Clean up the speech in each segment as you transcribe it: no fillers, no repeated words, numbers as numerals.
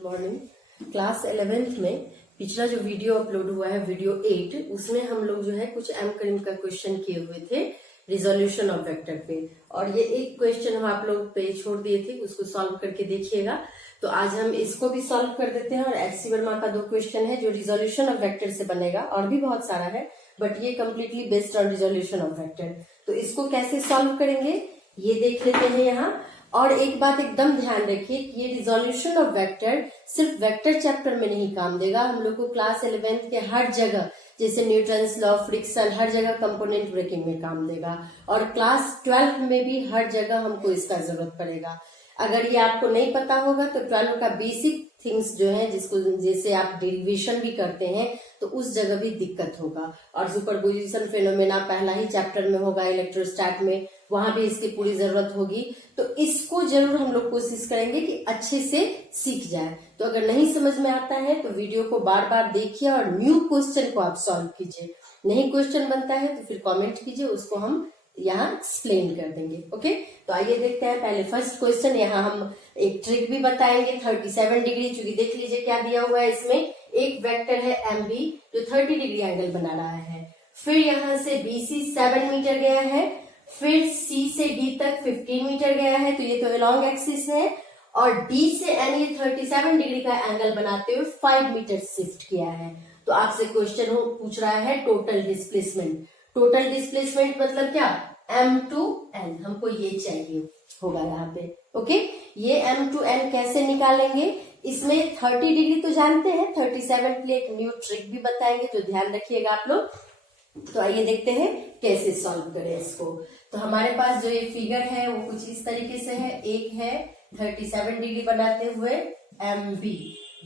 Good morning. Class 11th में पिछला जो वीडियो अपलोड हुआ है वीडियो 8, उसमें हम लोग जो है कुछ एमकरीम का क्वेश्चन किए हुए थे रिजोल्यूशन ऑफ वेक्टर पे, और ये एक क्वेश्चन हम आप लोग पे छोड़ दिए थे, उसको सॉल्व करके देखिएगा। तो आज हम इसको भी सॉल्व कर देते हैं। और एचसी वर्मा का 2 क्वेश्चन है जो रिजोल्यूशन ऑफ वेक्टर से बनेगा, और भी बहुत सारा है बट ये completely based on resolution of vector. तो इसको कैसे सॉल्व करेंगे ये देख लेते हैं यहाँ। और एक बात एकदम ध्यान रखिए कि ये रिजोल्यूशन ऑफ वेक्टर सिर्फ वेक्टर चैप्टर में नहीं काम देगा, हम लोग को क्लास 11th के हर जगह, जैसे न्यूटन्स लॉ, फ्रिक्शन, हर जगह कंपोनेंट ब्रेकिंग में काम देगा। और क्लास 12 में भी हर जगह हमको इसका जरूरत पड़ेगा। अगर ये आपको नहीं पता होगा तो 12 का बेसिक थिंग्स जो है, जिसको जैसे आप डेरिवेशन भी करते हैं तो उस जगह भी दिक्कत होगा। और सुपरपोजिशन फेनोमेना पहला ही चैप्टर में होगा इलेक्ट्रोस्टैट में, वहां भी इसकी पूरी जरूरत होगी। तो इसको जरूर हम लोग कोशिश करेंगे कि अच्छे से सीख जाए। तो अगर नहीं समझ में आता है तो वीडियो को बार बार देखिए और न्यू क्वेश्चन को आप सॉल्व कीजिए। नहीं क्वेश्चन बनता है तो फिर कमेंट कीजिए, उसको हम यहाँ एक्सप्लेन कर देंगे। ओके, तो आइए देखते हैं पहले फर्स्ट क्वेश्चन। यहाँ हम एक ट्रिक भी बताएंगे 37 डिग्री, चूंकि देख लीजिए क्या दिया हुआ है इसमें। एक वेक्टर है एम बी जो 30 डिग्री एंगल बना रहा है। फिर यहाँ से बी सी 7 मीटर गया है, फिर सी से डी तक 15 मीटर गया है, तो ये तो लॉन्ग एक्सिस है। और डी से एन ये 37 डिग्री का एंगल बनाते हुए 5 मीटर शिफ्ट किया है। तो आपसे क्वेश्चन पूछ रहा है टोटल डिस्प्लेसमेंट। टोटल डिस्प्लेसमेंट मतलब क्या, m टू n, हमको ये चाहिए होगा यहाँ पे। ओके, ये m टू n कैसे निकालेंगे, इसमें 30 डिग्री तो जानते हैं, 37 के लिए एक न्यू ट्रिक भी बताएंगे, तो ध्यान रखिएगा आप लोग। तो आइए देखते हैं कैसे सॉल्व करें इसको। तो हमारे पास जो ये फिगर है वो कुछ इस तरीके से है। एक है 37 डिग्री बनाते हुए एम बी,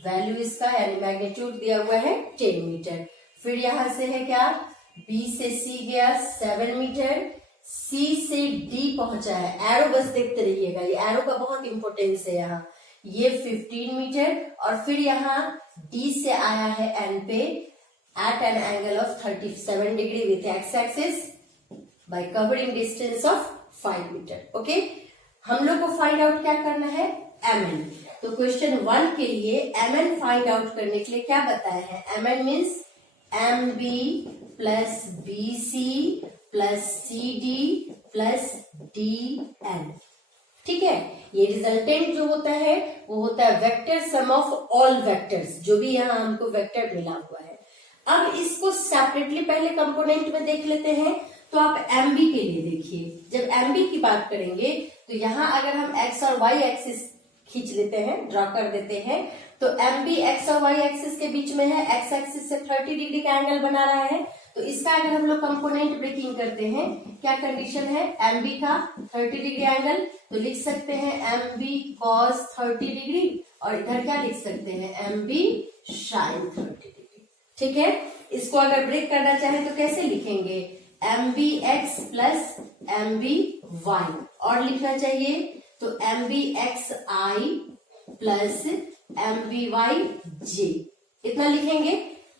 वैल्यू इसका यानी मैग्नीट्यूड दिया हुआ है 10 मीटर। फिर यहाँ से है क्या, बी से सी गया 7 मीटर, सी से डी पहुंचा है। एरो बस देखते रहिएगा, ये एरो का बहुत इंपॉर्टेंस है यहाँ। ये 15 मीटर, और फिर यहाँ डी से आया है एन पे at an angle of 37 degree with X axis by covering distance of 5 metre. Okay, हम लोग को फाइंड आउट क्या करना है, एम एन। तो क्वेश्चन 1 के लिए एम एन फाइंड आउट करने के लिए क्या बताया है, M N means M B plus B C plus C D plus D N. ठीक है, ये रिजल्टेंट जो होता है वो होता है vector sum of all vectors, जो भी यहाँ हमको वेक्टर मिला हुआ है। अब इसको सेपरेटली पहले कंपोनेंट में देख लेते हैं। तो आप एम बी के लिए देखिए, जब एम बी की बात करेंगे तो यहाँ अगर हम एक्स और वाई एक्सिस खींच लेते हैं, ड्रॉ कर देते हैं, तो एम बी एक्स और वाई एक्सिस के बीच में है, एक्स एक्सिस से 30 डिग्री का एंगल बना रहा है। तो इसका अगर हम लोग कंपोनेंट ब्रेकिंग करते हैं, क्या कंडीशन है, एम बी का 30 डिग्री एंगल, तो लिख सकते हैं एम बी कॉस 30 डिग्री, और इधर क्या लिख सकते हैं, एम बी साइन 30 डिग्री। ठीक है, इसको अगर ब्रेक करना चाहे तो कैसे लिखेंगे, M B X plus M B Y, और लिखना चाहिए तो एम बी एक्स आई plus M B Y J, इतना लिखेंगे।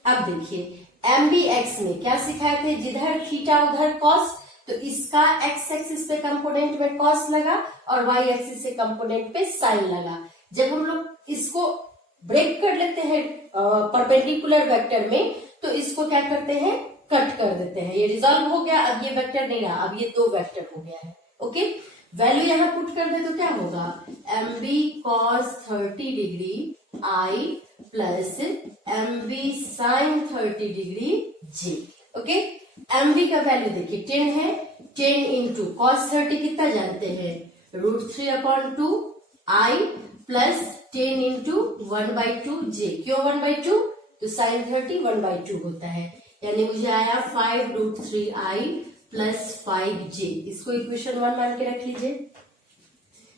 अब देखिए एम बी एक्स में क्या सिखाए थे, जिधर थीटा उधर कॉस, तो इसका एक्स एक्सिस पे कंपोनेंट में कॉस लगा और वाई एक्सिस से कंपोनेंट पे साइन लगा। जब हम लोग इसको ब्रेक कर लेते हैं परपेंडिकुलर वेक्टर में, तो इसको क्या करते हैं, कट कर देते हैं। ये रिजॉल्व हो गया, अब ये वेक्टर नहीं रहा, अब ये 2 वेक्टर हो गया है। ओके, वैल्यू यहाँ पुट कर दे तो क्या होगा, एम बी कॉस 30 डिग्री आई plus M B sine 30 degree J. Okay, M B का वैल्यू देखिए 10 है, 10 इंटू कॉस 30 कितना जानते हैं, √3/2 आई प्लस 10 इंटू 1/2 जे। क्यों 1/2, तो साइन 30 1/2 होता है, यानी मुझे आया 5√3 आई प्लस 5 जे। इसको इक्वेशन 1 मान के रख लीजिए।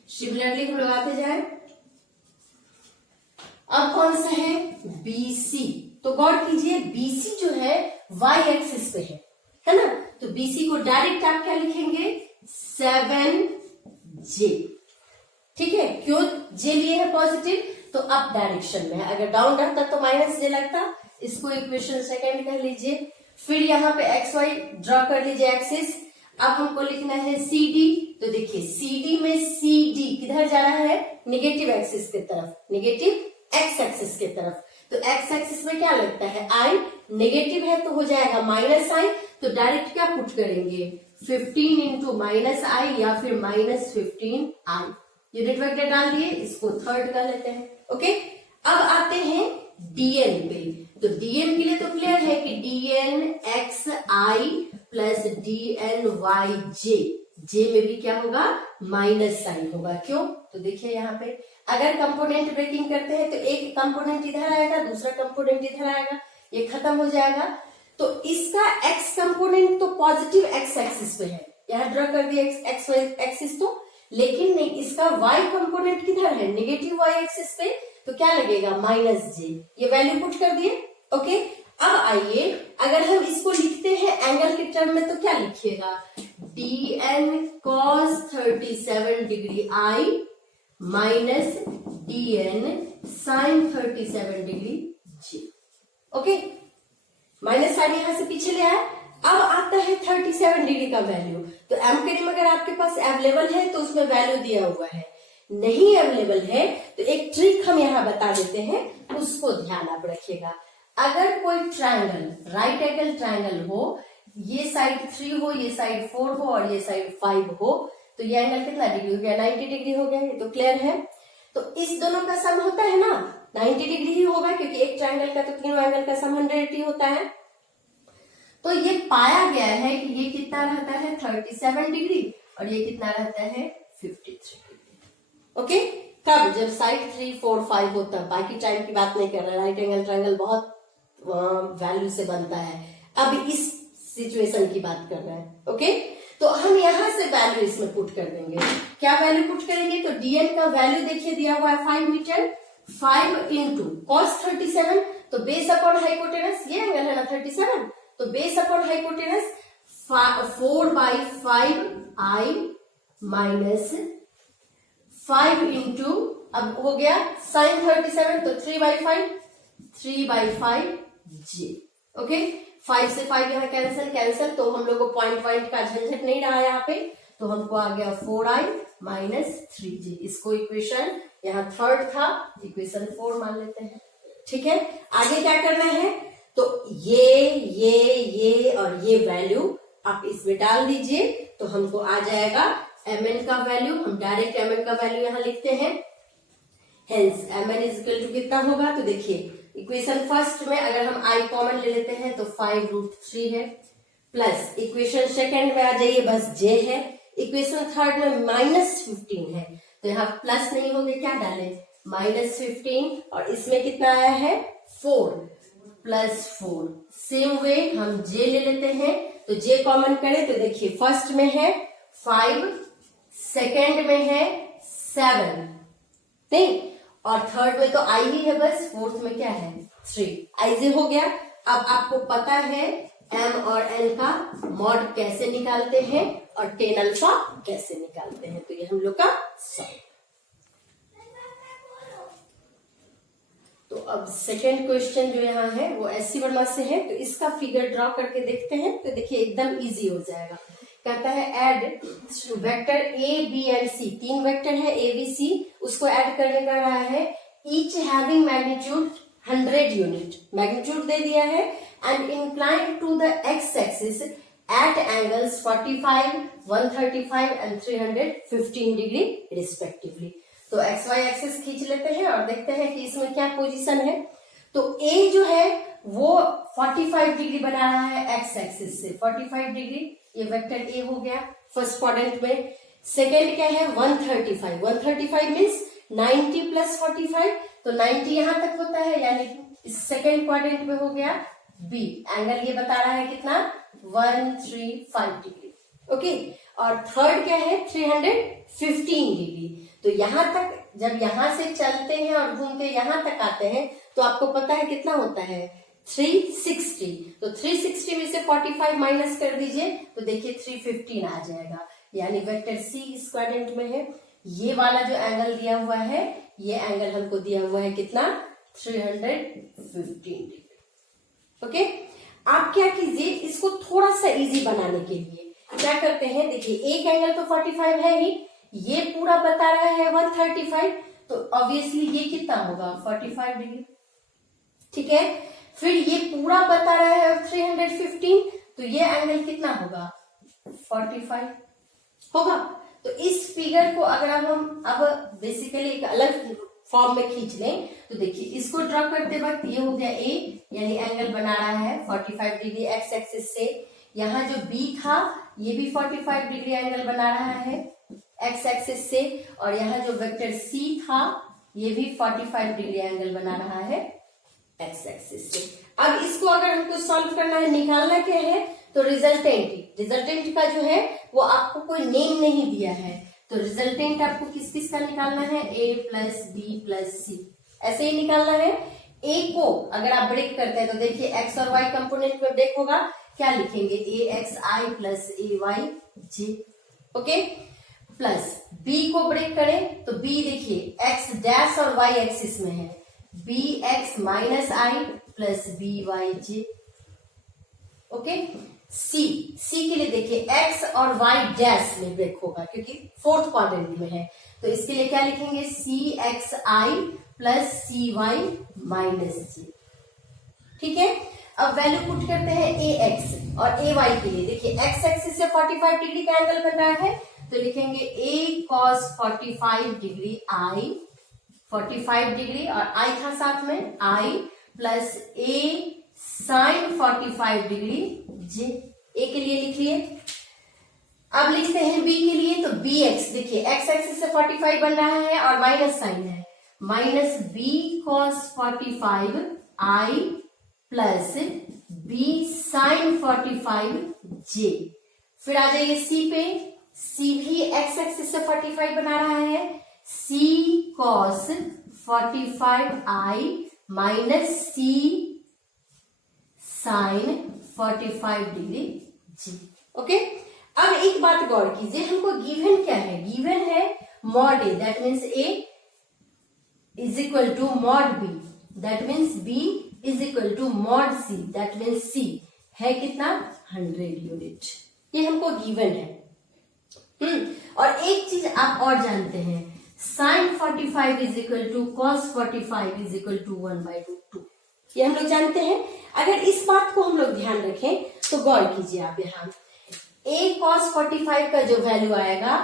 सिमिलरली हम लोग आते जाए, अब कौन सा है, BC। तो गौर कीजिए BC जो है y एक्सिस पे है ना, तो BC को डायरेक्ट आप क्या लिखेंगे, 7J। ठीक है, क्यों J लिए है पॉजिटिव, तो अप डायरेक्शन में, अगर डाउन रहता तो -J लगता। इसको इक्वेशन 2 कर लीजिए। फिर यहाँ पे एक्स वाई ड्रॉ कर लीजिए एक्सिस। अब हमको लिखना है CD, तो देखिए CD में CD किधर जा रहा है, निगेटिव एक्सिस की तरफ, निगेटिव एक्स एक्सिस की तरफ। तो एक्स एक्सिस में क्या लगता है, आई नेगेटिव है तो हो जाएगा माइनस आई, तो डायरेक्ट क्या पुट करेंगे 15 इंटू माइनस आई या फिर माइनस 15 आई। यूनिट वेक्टर डाल दिए, इसको थर्ड कर लेते हैं। ओके, अब आते हैं dn पे। तो dn के लिए तो क्लियर है कि dn एक्स आई प्लस dn वाई जे, जे में भी क्या होगा माइनस साइन होगा। क्यों, तो देखिए यहाँ पे अगर कंपोनेंट ब्रेकिंग करते हैं तो एक कंपोनेंट इधर आएगा, दूसरा कंपोनेंट इधर आएगा, ये खत्म हो जाएगा। तो इसका एक्स कंपोनेंट तो पॉजिटिव एक्स एक्सिस पे है, यहाँ ड्रॉ कर दिया एक्स वाई एक्सिस तो, लेकिन नहीं, इसका वाई कंपोनेंट किधर है, नेगेटिव वाई एक्सिस पे, तो क्या लगेगा माइनस जे, ये वैल्यू पुट कर दिए। ओके, अब आइए अगर हम इसको लिखते हैं एंगल के टर्म में तो क्या लिखिएगा, dn cos 37 degree I minus dn sin 37 degree J. Okay, minus sine यहां से पीछे ले आया। अब आता है 37 डिग्री का वैल्यू। तो एम करीम अगर आपके पास अवेलेबल है तो उसमें वैल्यू दिया हुआ है, नहीं अवेलेबल है तो एक ट्रिक हम यहाँ बता देते हैं, उसको ध्यान आप रखिएगा। अगर कोई ट्रायंगल राइट एंगल ट्रायंगल हो, ये साइड 3 हो, ये साइड 4 हो और ये साइड 5 हो, तो ये एंगल कितना डिग्री हो गया 90 डिग्री हो गया, ये तो क्लियर है। तो इस दोनों का सम होता है ना 90 डिग्री ही होगा, क्योंकि एक ट्रायंगल का तो तीनों एंगल का सम 180 होता है। तो ये पाया गया है कि ये कितना रहता है 37 डिग्री और ये कितना रहता है 53 डिग्री। ओके, कब, जब साइड 3 4 5 होता है, बाकी टाइम की बात नहीं कर रहा है। राइट एंगल ट्रायंगल बहुत वैल्यू से बनता है, अब इस सिचुएशन की बात कर रहे हैं। ओके, तो हम यहां से वैल्यू इसमें पुट कर देंगे। क्या वैल्यू पुट करेंगे, तो dn का वैल्यू देखिए दिया हुआ है 5 मीटर, 5 इंटू कॉस 37, तो बेस अपॉन हाइपोटेनस, ये एंगल है ना 37, तो बेस अपॉन हाइपोटेनस 4/5 आई माइनस 5 इंटू, अब हो गया साइन 37, तो 3/5 जे। ओके, 5 से 5 यहाँ कैंसिल, तो हम लोग को पॉइंट का झंझट नहीं रहा यहाँ पे, तो हमको आ गया 4i माइनस 3j। इसको इक्वेशन यहाँ थर्ड था, इक्वेशन 4 मान लेते हैं। ठीक है, आगे क्या करना है, तो ये और ये वैल्यू आप इसमें डाल दीजिए, तो हमको आ जाएगा mn का वैल्यू। हम डायरेक्ट mn का वैल्यू यहाँ लिखते हैं, hence mn is equal to कितना होगा, तो देखिए इक्वेशन फर्स्ट में अगर हम i कॉमन ले लेते हैं तो 5√3 है, प्लस इक्वेशन सेकंड में आ जाइए बस j है, इक्वेशन थर्ड में -15 है, तो यहाँ प्लस नहीं होंगे, क्या डालें -15, और इसमें कितना आया है 4 प्लस 4। सेम वे हम j ले लेते हैं, तो j कॉमन करें तो देखिए फर्स्ट में है 5, सेकंड में है 7, नहीं, और थर्ड में तो i ही है बस, फोर्थ में क्या है 3, i हो गया। अब आपको पता है m और n का मॉड कैसे निकालते हैं और tan अल्फा कैसे निकालते हैं, तो ये हम लोग का सॉल्व। तो अब सेकेंड क्वेश्चन जो यहाँ है वो एससी वर्मा से है, तो इसका फिगर ड्रॉ करके देखते हैं, तो देखिए एकदम इजी हो जाएगा। कहता है add vector A B and C, 3 vector है ए बी सी, उसको ऐड करने का रहा है, each having magnitude 100 unit, magnitude दे दिया है, and inclined to the x axis at angles 45, 135 and 315 degree respectively. तो एक्स वाई एक्सिस खींच लेते हैं और देखते हैं कि इसमें क्या पोजीशन है। तो ए जो है वो 45 डिग्री बना रहा है एक्स एक्सिस से, 45 डिग्री, ये वेक्टर ए हो गया फर्स्ट क्वाड्रेंट में। सेकेंड क्या है 135, 135 मीन्स 90 प्लस 45, तो 90 यहां तक होता है, यानी इस सेकेंड क्वाड्रेंट में हो गया बी। एंगल ये बता रहा है कितना 135 डिग्री। ओके, और थर्ड क्या है 315 डिग्री। तो यहां तक जब यहां से चलते हैं और घूमते यहां तक आते हैं तो आपको पता है कितना होता है 360। तो 360 में से 45 माइनस कर दीजिए तो देखिए 315 आ जाएगा, यानी वेक्टर सी इस क्वाड्रेंट में है। ये वाला जो एंगल दिया हुआ है, ये एंगल हमको दिया हुआ है कितना 315 डिग्री। ओके, आप क्या कीजिए, इसको थोड़ा सा इजी बनाने के लिए क्या करते हैं, देखिए एक एंगल तो 45 है ही, ये पूरा बता रहा है 135, तो ऑब्वियसली ये कितना होगा 45 डिग्री। ठीक है, फिर ये पूरा बता रहा है 315, तो ये एंगल कितना होगा 45 होगा। तो इस फिगर को अगर हम अब बेसिकली एक अलग फॉर्म में खींच लें तो देखिए, इसको ड्रॉ करते वक्त ये हो गया ए, यानी एंगल बना रहा है 45 डिग्री एक्स एक्सिस से। यहाँ जो बी था ये भी 45 डिग्री एंगल बना रहा है एक्स एक्सिस से, और यहाँ जो वेक्टर सी था ये भी 45 डिग्री एंगल बना रहा है एक्स एक्सिस से। अब इसको अगर हमको सॉल्व करना है, निकालना क्या है, तो रिजल्टेंट का जो है वो आपको कोई नेम नहीं दिया है, तो रिजल्टेंट आपको किस किस का निकालना है, ए प्लस बी प्लस सी, ऐसे ही निकालना है। ए को अगर आप ब्रेक करते हैं तो देखिए एक्स और वाई कंपोनेंट में ब्रेक होगा, क्या लिखेंगे, ए एक्स आई प्लस ए वाई जे, ओके। प्लस बी को ब्रेक करें तो बी देखिए एक्स डैश और वाई एक्सिस में है, बी एक्स माइनस आई प्लस बी वाई जे, ओके। सी के लिए देखिए एक्स और वाई डैश में ब्रेक होगा क्योंकि फोर्थ क्वाड्रेंट में है, तो इसके लिए क्या लिखेंगे, सी एक्स आई प्लस सी वाई माइनस जे। ठीक है, अब वैल्यू पुट करते हैं ए एक्स और ए वाई के लिए। देखिए एक्स एक्सिस से 45 डिग्री का एंगल बन रहा है, तो लिखेंगे ए कॉस 45 डिग्री आई, 45 डिग्री और आई था साथ में आई, प्लस ए साइन 45 डिग्री जे। ए के लिए लिख लिए। अब लिखते हैं बी के लिए, तो बी एक्स देखिए एक्स एक्सिस से 45 बन रहा है और माइनस साइन है, माइनस बी कॉस 45 आई प्लस बी साइन 45 जे। फिर आ जाइए सी पे, सी भी एक्स एक्सिस से 45 बना रहा है, सी कॉस 45 आई माइनस सी साइन 45 डिग्री जी, ओके। अब एक बात गौर कीजिए, हमको गिवन क्या है, गिवन है mod a, that means a is equal to mod b, that means b is equal to mod c, that means c है कितना 100 यूनिट, ये हमको गिवन है। और एक चीज आप और जानते हैं, sine 45 is equal to cos 45 is equal to 1/√2, ये हम लोग जानते हैं। अगर इस बात को हम लोग ध्यान रखें तो गौर कीजिए आप, यहाँ a cos 45 का जो वैल्यू आएगा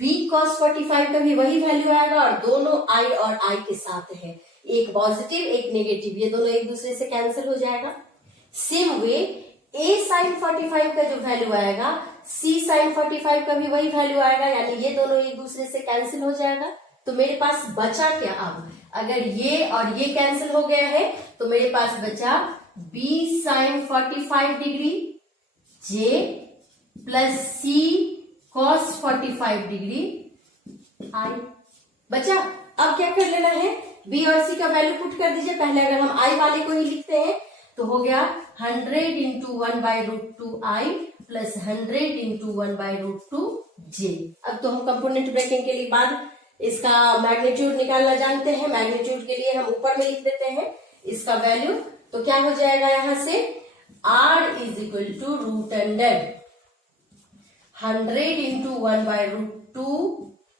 b cos 45 का भी वही वैल्यू आएगा, और दोनों i और i के साथ है, एक पॉजिटिव एक नेगेटिव, ये दोनों एक दूसरे से कैंसिल हो जाएगा। सेम वे a sin 45 का जो वैल्यू आएगा c sin 45 का भी वही वैल्यू आएगा, यानी ये दोनों एक दूसरे से कैंसिल हो जाएगा। तो मेरे पास बचा क्या, अब अगर ये और ये कैंसिल हो गया है तो मेरे पास बचा b sin 45 degree j plus c cos 45 degree i बचा। अब क्या कर लेना है, b और c का वैल्यू पुट कर दीजिए। पहले अगर हम i वाले को ही लिखते हैं तो हो गया 100 into 1/√2 i plus 100 into 1/√2 j। अब तो हम कंपोनेंट ब्रेकिंग के लिए बाद इसका मैग्नीट्यूड निकालना जानते हैं, मैग्नीट्यूड के लिए हम ऊपर में लिख देते हैं इसका वैल्यू, तो क्या हो जाएगा यहां से r is equal to √100 into 1/√2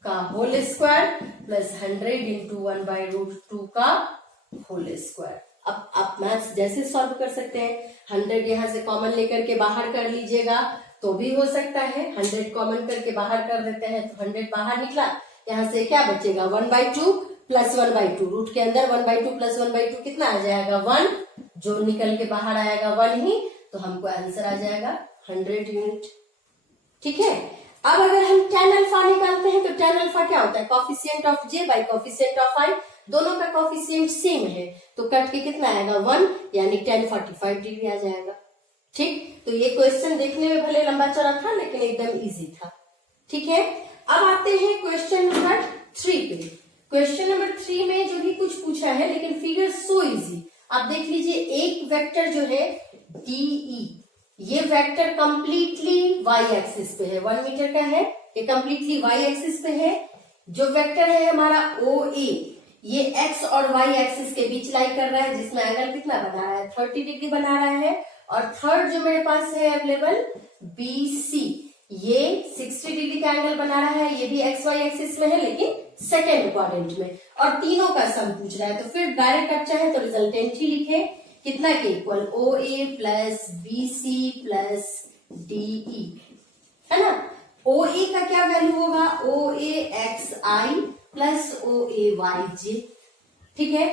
का होल स्क्वायर प्लस 100 इंटू 1/√2 का होल स्क्वायर। अब आप मैथ्स जैसे सॉल्व कर सकते हैं, 100 यहां से कॉमन लेकर के बाहर कर लीजिएगा तो भी हो सकता है, 100 कॉमन करके बाहर कर देते हैं तो 100 बाहर निकला, यहाँ से क्या बचेगा 1/2 प्लस 1/2, रूट के अंदर 1/2 प्लस 1/2 कितना आ जाएगा 1, जो निकल के बाहर आएगा 1 ही, तो हमको आंसर आ जाएगा 100 यूनिट। ठीक है, अब अगर हम tan अल्फा निकालते हैं तो tan अल्फा क्या होता है, coefficient of j by coefficient of i, दोनों का कॉफिशिएंट सेम है, तो कट के कितना आएगा 1, यानी tan 45 डिग्री आ जाएगा। ठीक, तो ये क्वेश्चन देखने में भले लंबा चौड़ा था लेकिन एकदम इजी था। ठीक है, अब आते हैं क्वेश्चन नंबर 3 पे। क्वेश्चन नंबर 3 में जो भी कुछ पूछा है लेकिन फिगर सो इजी, आप देख लीजिए। एक वेक्टर जो है DE, ये वेक्टर कंप्लीटली y एक्सिस पे है, 1 मीटर का है, ये कंप्लीटली y एक्सिस पे है। जो वेक्टर है हमारा OA, ये x और y एक्सिस के बीच लाई कर रहा है, जिसमें एंगल कितना बना रहा है 30 डिग्री बना रहा है। और थर्ड जो मेरे पास है अवेलेबल BC, ये 60 डिग्री का एंगल बना रहा है, ये भी एक्स वाई एक्सिस में है लेकिन सेकेंड क्वाड्रेंट में, और तीनों का सम पूछ रहा है। तो फिर डायरेक्ट आप चाहे तो रिजल्टेंट ही लिखे, कितना के equal O A plus B C plus D E, है ना। ओ ए का क्या वैल्यू होगा, O A x I plus O A y j, ठीक है।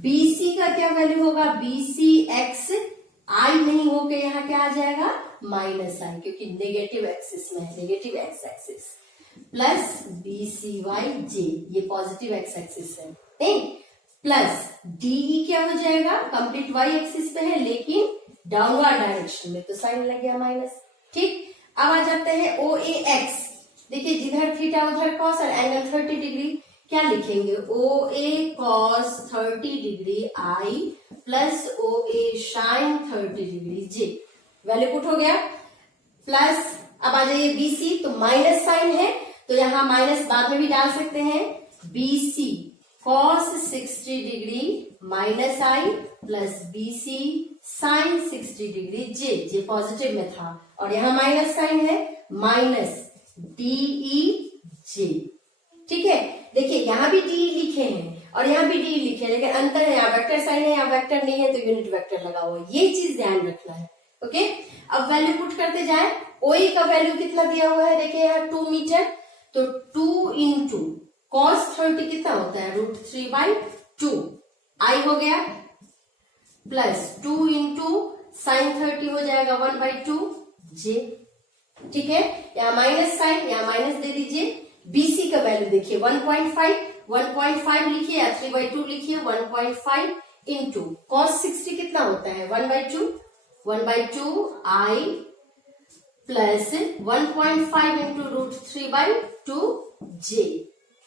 बीसी का क्या वैल्यू होगा, बीसी एक्स आई नहीं होके यहाँ क्या आ जाएगा माइनस आई, क्योंकि नेगेटिव एक्सिस में है, negative x axis, plus B C y j, ये पॉजिटिव एक्स एक्सिस है, नहीं, प्लस डीई क्या हो जाएगा, कंप्लीट वाई एक्सिस पे है लेकिन डाउनवर्ड डायरेक्शन में, तो साइन लग गया माइनस, ठीक। अब आ जाते हैं ओ ए एक्स, देखिए जिधर थीटा उधर कॉस और एंगल 30 डिग्री, क्या लिखेंगे, O A cos 30 degree I plus O A sine 30 degree j, value put हो गया, प्लस अब आ जाइए बीसी, तो माइनस साइन है तो यहां माइनस बाद में भी डाल सकते हैं, बीसी कॉस 60 डिग्री माइनस आई प्लस बीसी साइन 60 डिग्री जे, जे पॉजिटिव में था और यहाँ माइनस साइन है, माइनस डीई जे, ठीक है। देखिए यहाँ भी डी लिखे हैं और यहाँ भी डी लिखे हैं, लेकिन अंतर है, यहाँ वेक्टर साइन है, यहाँ वेक्टर नहीं है, तो यूनिट वेक्टर लगा हुआ है, ये चीज ध्यान रखना है, ओके। अब वैल्यू पुट करते जाए, ओई का वैल्यू कितना दिया हुआ है, देखिए यहाँ 2 मीटर, तो 2 इंटू कॉस 30 कितना होता है, √3/2 आई हो गया, प्लस 2 इंटू साइन 30 हो जाएगा 1/2 जे, ठीक है। यहाँ माइनस साइन, यहाँ माइनस दे दीजिए। बीसी का वैल्यू देखिए 1.5 लिखिए या 3/2 लिखिए, 1.5 इंटू कॉस 60 कितना होता है 1/2 आई प्लस 1.5 इंटू √3/2 जे,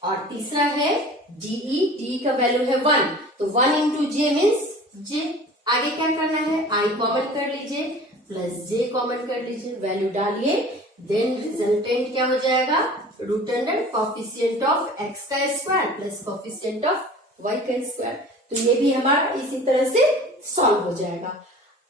और तीसरा है डीई, डी का वैल्यू है 1, तो 1 इंटू जे मीन्स जे, आगे क्या करना है, आई कॉमन कर लीजिए प्लस जे कॉमन कर लीजिए, वैल्यू डालिए, देन रिजल्टेंट क्या हो जाएगा, √अंडर कॉफिशिएंट ऑफ एक्स का square plus coefficient of Y का स्क्वायर, तो ये भी हमारा इसी तरह से सॉल्व हो जाएगा।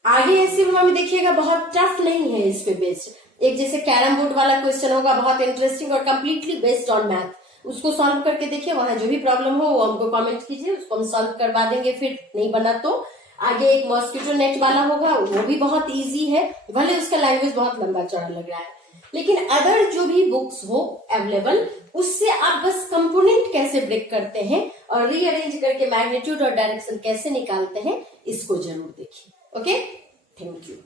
आगे ऐसे में देखिएगा बहुत टफ नहीं है इस पे बेस्ड, एक जैसे कैरम बोर्ड वाला क्वेश्चन होगा बहुत इंटरेस्टिंग और कंप्लीटली बेस्ड ऑन मैथ, उसको सॉल्व करके देखिए, वहां जो भी प्रॉब्लम हो वो हमको कमेंट कीजिए, उसको हम सॉल्व करवा देंगे, फिर नहीं बना तो आगे एक मॉस्किटो नेट वाला होगा, वो भी बहुत इजी है, भले उसका लैंग्वेज बहुत लंबा चौड़ा लग रहा है, लेकिन अदर जो भी बुक्स हो अवेलेबल उससे आप बस कंपोनेंट कैसे ब्रेक करते हैं और रीअरेंज करके मैग्नीट्यूड और डायरेक्शन कैसे निकालते हैं, इसको जरूर देखिए, ओके। Thank you.